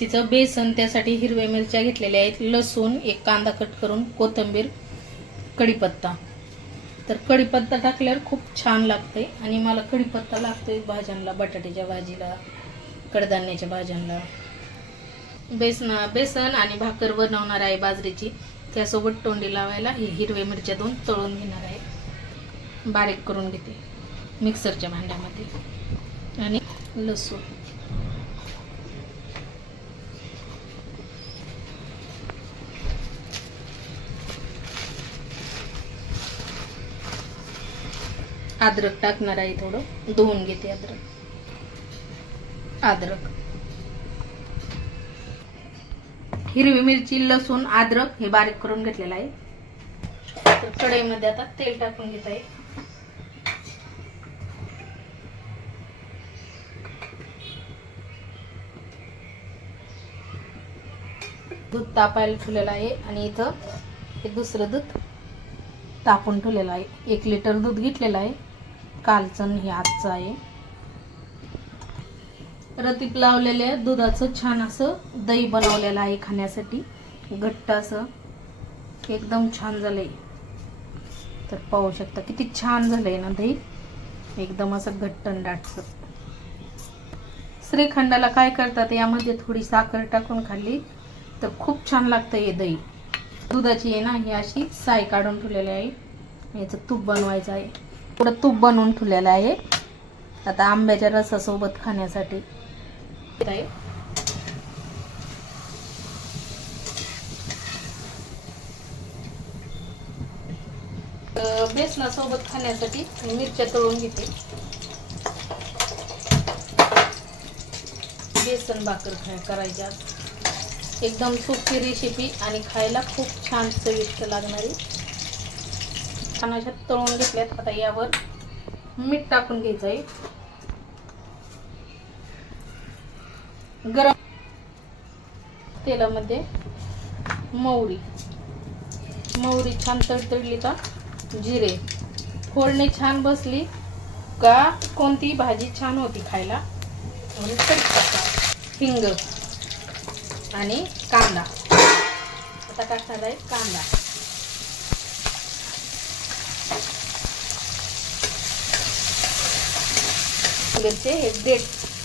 मिरचीचं बेसन त्यासाठी हिरव्या मिरच्या घेतलेल्या आहेत. लसूण एक कांदा कट करून कोथिंबीर कढीपत्ता. तर कढीपत्ता टाकल्यावर खूप छान लागते आणि मला कढीपत्ता लागतोय भाज्यांना बटाट्याच्या भाजीला कडधान्याच्या भाज्यांना. बेसन बेसन आणि भाकर बनवणार आहे बाजरीची. त्यासोबत तोंडी लावायला ही हिरव्या मिरच्या दोन तळून घेणार आहे. बारीक करून घेते. मिक्सरच्या भांड्यामध्ये. आणि लसूण. अद्रक टाकणार आहे थोडं. धुवून घेते अद्रक. अद्रक. हिरवी मिरची लसूण अद्रक हे बारीक करून घेतलेलं आहे. तर कढईमध्ये आता तेल टाकून घेत आहे. दूध तापायला ठेवलेलं आहे आणि इथं हे दुसरं दूध तापून ठेवलेलं आहे. एक लिटर दूध घेतलेलं आहे. कालचं हे आजचं आहे. रतीप लावलेल्या दुधाचं छान असं दही बनवलेलं आहे खाण्यासाठी. घट्ट असं. एकदम छान झालंय. तर पाहू शकता किती छान झालंय ना दही. एकदम असं घट्टन दाटचं श्रीखंडाला काय करतात यामध्ये थोडी साखर टाकून खाल्ली तर खूप छान लागतं हे दही. दुधाची आहे ना ही अशी साय काढून ठेवलेली आहे. याचं तूप बनवायचं आहे. थोडं तूप बनवून ठेवलेलं आहे. आता आंब्याच्या रसासोबत खाण्यासाठी. बेसनासोबत खाण्यासाठी मी मिरच्या तळून घेते. बेसन भाकर करायच्या एकदम सोपी रेसिपी आणि खायला खूप छान चविष्ट लागणारी. छान अशा तळून घेतल्यात. आता यावर मीठ टाकून घ्यायचं आहे गरम तेलामध्ये मोहरी मोहरी छान तडतडली का? जिरे. फोडणी छान बसली का? कोणती भाजी छान होती खायला. म्हणजे हिंग आणि कांदा. आता टाकणार आहे कांदा. मिरचे हे ग्रेट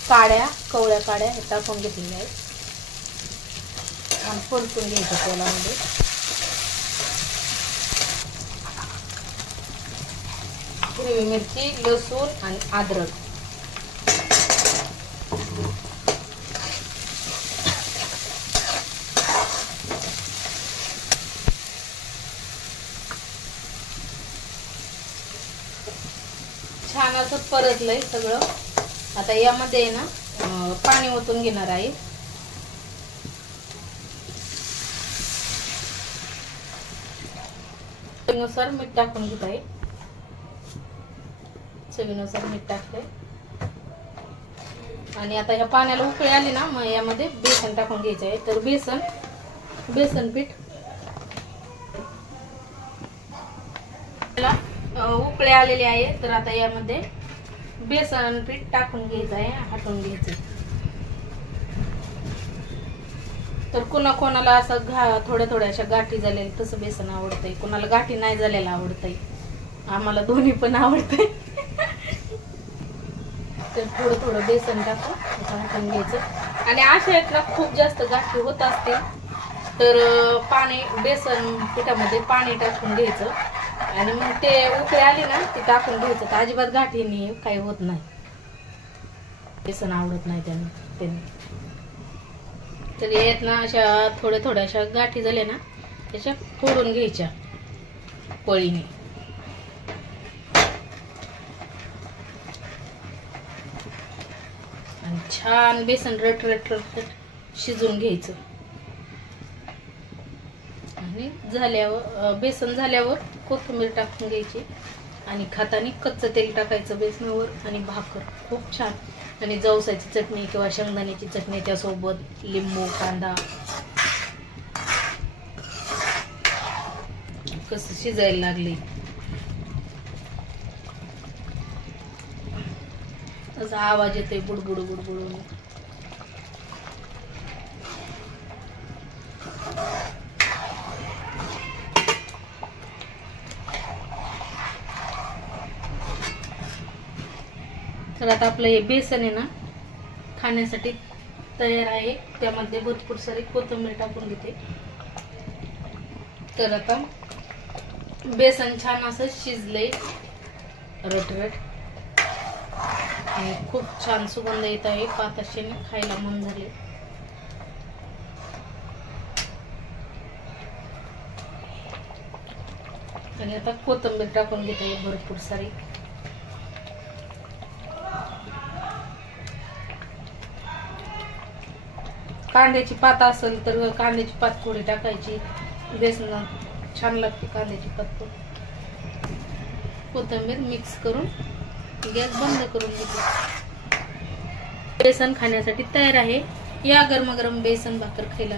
काड्या कवळ्या काड्या हे टाकून घेतलेल्या आहेत. आणि परतून घ्यायचं तेलामध्ये. हिरवी मिरची लसूण आणि अद्रक. छान असं परतलंय सगळं. आता यामध्ये आहे ना पाणी ओतून घेणार आहे. चवीनुसार मीठ टाकून घेत आहे. चवीनुसार मीठ टाकते आणि आता ह्या पाण्याला उकळी आली ना मग यामध्ये बेसन टाकून घ्यायचं आहे. तर बेसन बेसन पीठ. उकळी आलेली उकळे आलेले आहे. तर आता यामध्ये बेसन पीठ टाकून घ्यायचं आहे हाटून घ्यायचं तर कुणा कोणाला असं घा थोड्या थोड्या अशा गाठी झालेल्या तसं बेसन आवडतंय. कुणाला गाठी नाही झालेलं आवडतंय. आम्हाला दोन्ही पण आवडतंय. तर थोडं थोडं बेसन टाकून त्याचं हाटून घ्यायचं. आणि अशा आहेत खूप जास्त गाठी होत असतील तर पाणी बेसन पिठामध्ये पाणी टाकून घ्यायचं. आणि मग ते उकळी आली ना ते टाकून घ्यायचं. तर अजिबात गाठीने काही होत नाही. बेसन आवडत नाही त्याने त्यांनी. तर येत ना अशा थोड्या थोड्या अशा गाठी झाल्या ना त्याच्या फोडून घ्यायच्या पळीने. आणि छान बेसन रट रट रट शिजून घ्यायचं. आणि झाल्यावर बेसन झाल्यावर कोथिंबीर टाकून घ्यायची आणि खाताने कच्चं तेल टाकायचं बेसनावर आणि भाकर. खूप छान. आणि जवसाची चटणी किंवा शेंगदाण्याची चटणी त्यासोबत लिंबू कांदा. कसं शिजायला लागले. असा आवाज येतोय बुडबुड बुडबुडून तर आता आपलं हे बेसन आहे ना खाण्यासाठी तयार आहे. त्यामध्ये भरपूर सारी कोथिंबीर टाकून घेते. तर आता बेसन छान असं शिजले रटरट. आणि खूप छान सुगंध येत आहे. पाताशेने खायला मन झाले आणि आता कोथिंबीर टाकून घेत आहे भरपूर सारी. कांद्याची पात असेल तर कांद्याची पात कोडी टाकायची. बेसन छान लागते कांद्याची पात कोथंबीर कोथिंबीर मिक्स करून गॅस बंद करून घेते बेसन खाण्यासाठी तयार आहे. या गरमागरम बेसन भाकर खायला.